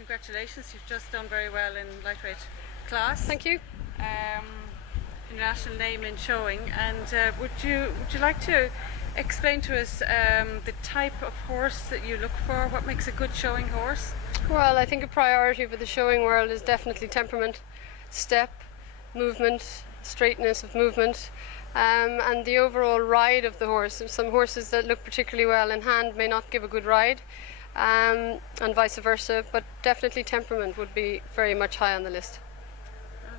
congratulations. You've just done very well in lightweight class. Thank you. International name in showing. And would you like to explain to us the type of horse that you look for? What makes a good showing horse? Well, I think a priority for the showing world is definitely temperament, step, movement, straightness of movement, and the overall ride of the horse. Some horses that look particularly well in hand may not give a good ride, and vice versa, but definitely temperament would be very much high on the list.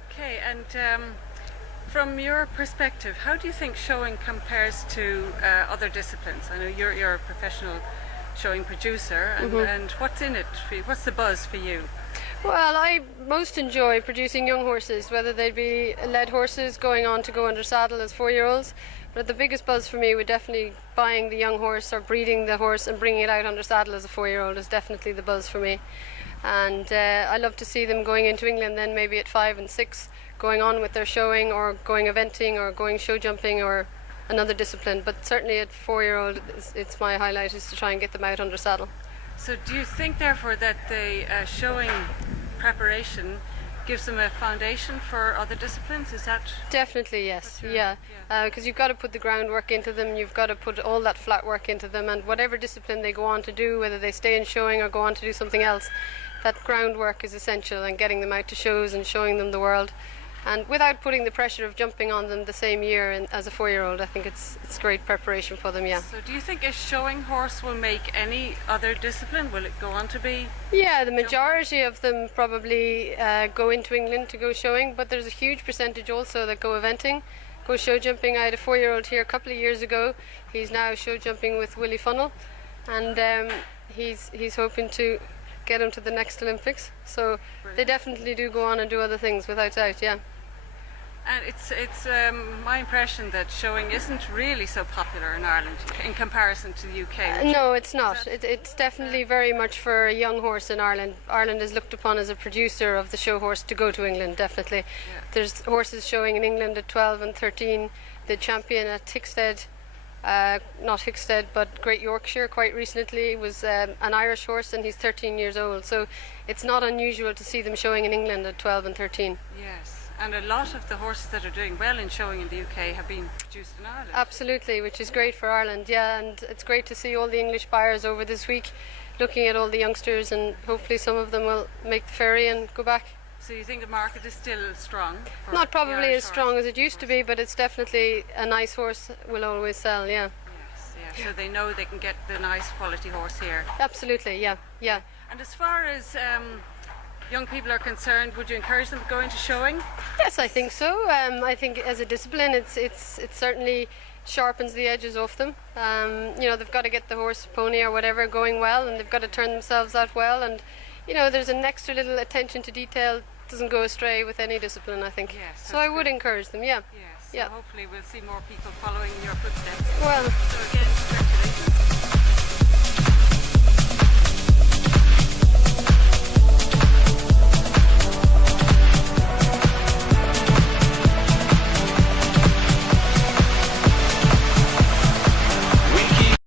Okay, and from your perspective, how do you think showing compares to other disciplines? I know you're a professional showing producer, and what's in it for you? What's the buzz for you? Well, I most enjoy producing young horses, whether they be led horses going on to go under saddle as 4-year-olds. But the biggest buzz for me would definitely buying the young horse or breeding the horse and bringing it out under saddle as a 4-year-old is definitely the buzz for me. And I love to see them going into England then maybe at 5 and 6, going on with their showing or going eventing or going show jumping or another discipline. But certainly at 4-year-old, it's my highlight is to try and get them out under saddle. So do you think therefore that the showing preparation gives them a foundation for other disciplines? Is that definitely? Yes, yeah, because you've got to put the groundwork into them, you've got to put all that flat work into them, and whatever discipline they go on to do, whether they stay in showing or go on to do something else, that groundwork is essential, and getting them out to shows and showing them the world, and without putting the pressure of jumping on them the same year as a 4-year-old. I think it's great preparation for them. Yeah. So do you think a showing horse will make any other discipline? Will it go on to be? Yeah, the majority of them probably go into England to go showing, but there's a huge percentage also that go eventing, go show jumping. I had a 4-year-old here a couple of years ago. He's now show jumping with Willie Funnell, and he's hoping to get him to the next Olympics. So brilliant. They definitely do go on and do other things without doubt. Yeah. And it's my impression that showing isn't really so popular in Ireland in comparison to the UK. No, it's not. It's definitely very much for a young horse in Ireland. Ireland is looked upon as a producer of the show horse to go to England, definitely. Yeah. There's horses showing in England at 12 and 13. The champion at Hickstead, not Hickstead, but Great Yorkshire quite recently was an Irish horse, and he's 13 years old. So it's not unusual to see them showing in England at 12 and 13. Yes. And a lot of the horses that are doing well in showing in the UK have been produced in Ireland. Absolutely, which is great for Ireland, yeah, and it's great to see all the English buyers over this week looking at all the youngsters, and hopefully some of them will make the ferry and go back. So you think the market is still strong? Not probably as strong as it used to be, but it's definitely a nice horse will always sell, yeah. Yes, yeah. So they know they can get the nice quality horse here. Absolutely, yeah, yeah. And as far as young people are concerned, would you encourage them to go into showing? Yes, I think so. I think as a discipline, it certainly sharpens the edges off them. They've got to get the horse, pony or whatever going well, and they've got to turn themselves out well, and there's an extra little attention to detail doesn't go astray with any discipline, I think. Yes, so I would encourage them, yeah. Yes, yeah. So hopefully we'll see more people following your footsteps. Well, so again, congratulations.